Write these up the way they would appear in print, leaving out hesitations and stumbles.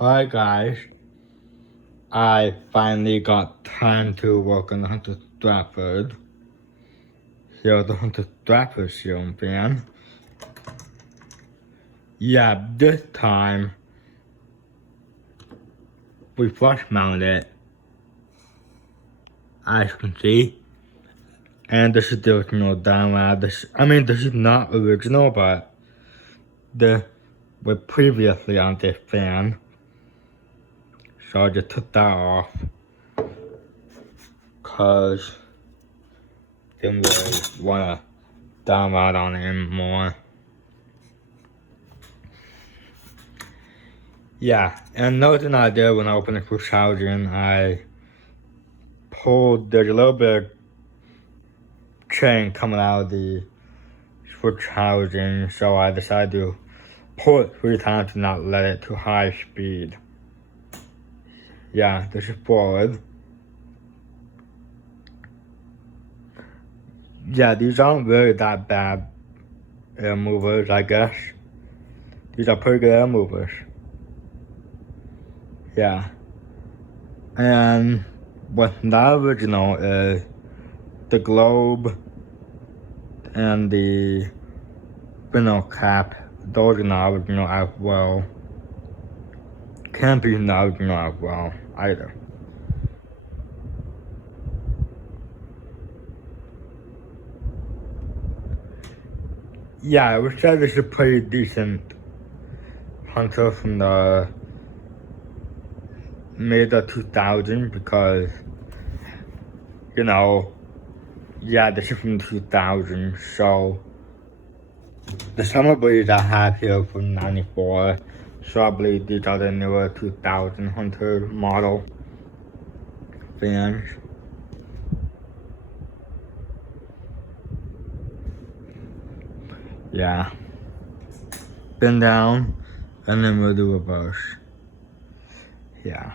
Hi guys, I finally got time to work on the Hunter Stratford. Here the Hunter Stratford ceiling fan. Yeah, this time we flush mounted it, as you can see. And this is the original download. This is not original, but the was previously on this fan. So I just took that off. Cause didn't really wanna download on it anymore. Yeah, and another thing I did when I opened the flush housing, I pulled, there's a little bit of chain coming out of the switch housing, so I decided to pull it 3 times to not let it to high speed. Yeah, this is forward. Yeah, these aren't really that bad air movers, I guess. These are pretty good air movers. Yeah. And what's not original is the globe and the spinal cap. Those are not original as well. Can't be not original as well either. Yeah, I would say this is a pretty decent Hunter from the mid of 2000 because, you know, yeah, this is from 2000, so the summer breeze I have here from 94, so I believe these are the newer 2000 Hunter model fans. Yeah. Bend down, and then we'll do reverse. Yeah.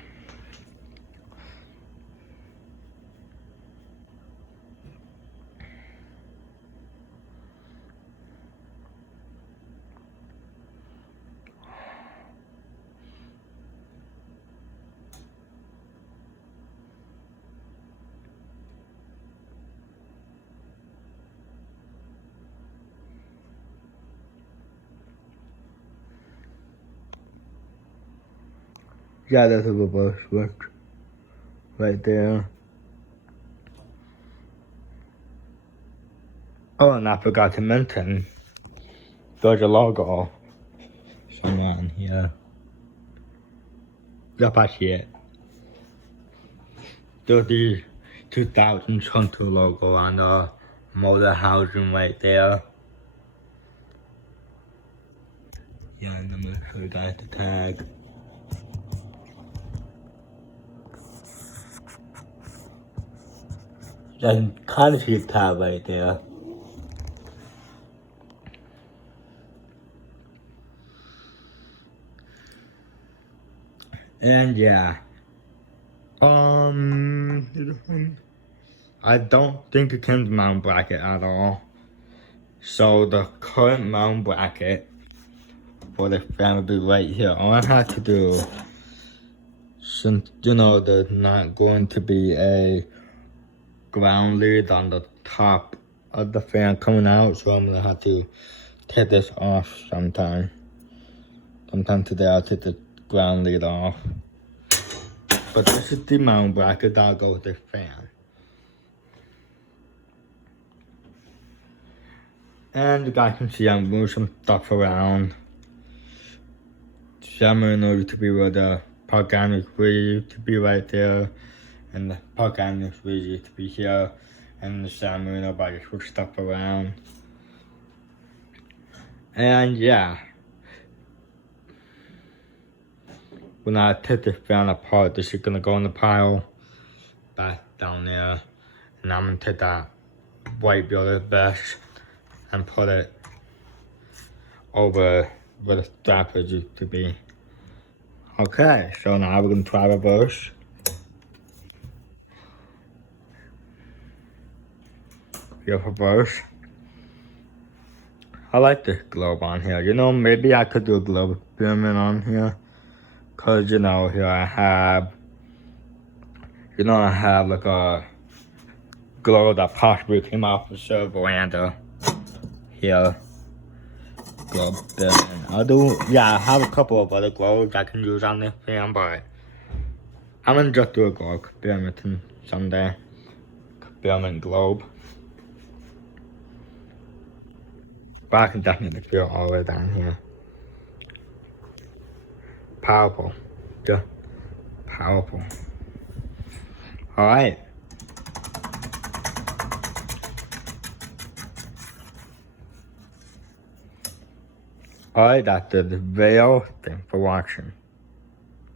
Yeah, that's a reverse switch right there. Oh, and I forgot to mention, there's a logo somewhere on here. Yep, I see it. There's the 2000 Hunter logo on the motor housing right there. Yeah, and I'm gonna show you guys the tag. You can kind of see the tag right there. And yeah. I don't think it comes mount bracket at all. So the current mount bracket for the fan will be right here. All I have to do, since you know there's not going to be a ground lead on the top of the fan coming out, so I'm gonna have to take this off sometime. Sometime today I'll take the ground lead off. But this is the mount bracket that'll go with the fan. And you guys can see I'm moving some stuff around. Summer in order to be where the organic used to be right there. And the organic used to be here. And the summer, nobody switch stuff around. And yeah. When I take this fan apart, this is gonna go in the pile back down there. And I'm gonna take that white builder mesh and put it over where the Stratford used to be. Okay, so now we're gonna try reverse. Here's reverse. I like this globe on here. You know, maybe I could do a globe experiment on here. Cause you know, here I have, I have like a globe that possibly came off the server and here. Globe there. I have a couple of other globes I can use on this film, but I'm gonna just do a globe experiment someday. Experiment globe. But I can definitely feel all the way down here. Powerful. Yeah. Powerful. Alright. Alright, that's the video. Thanks for watching.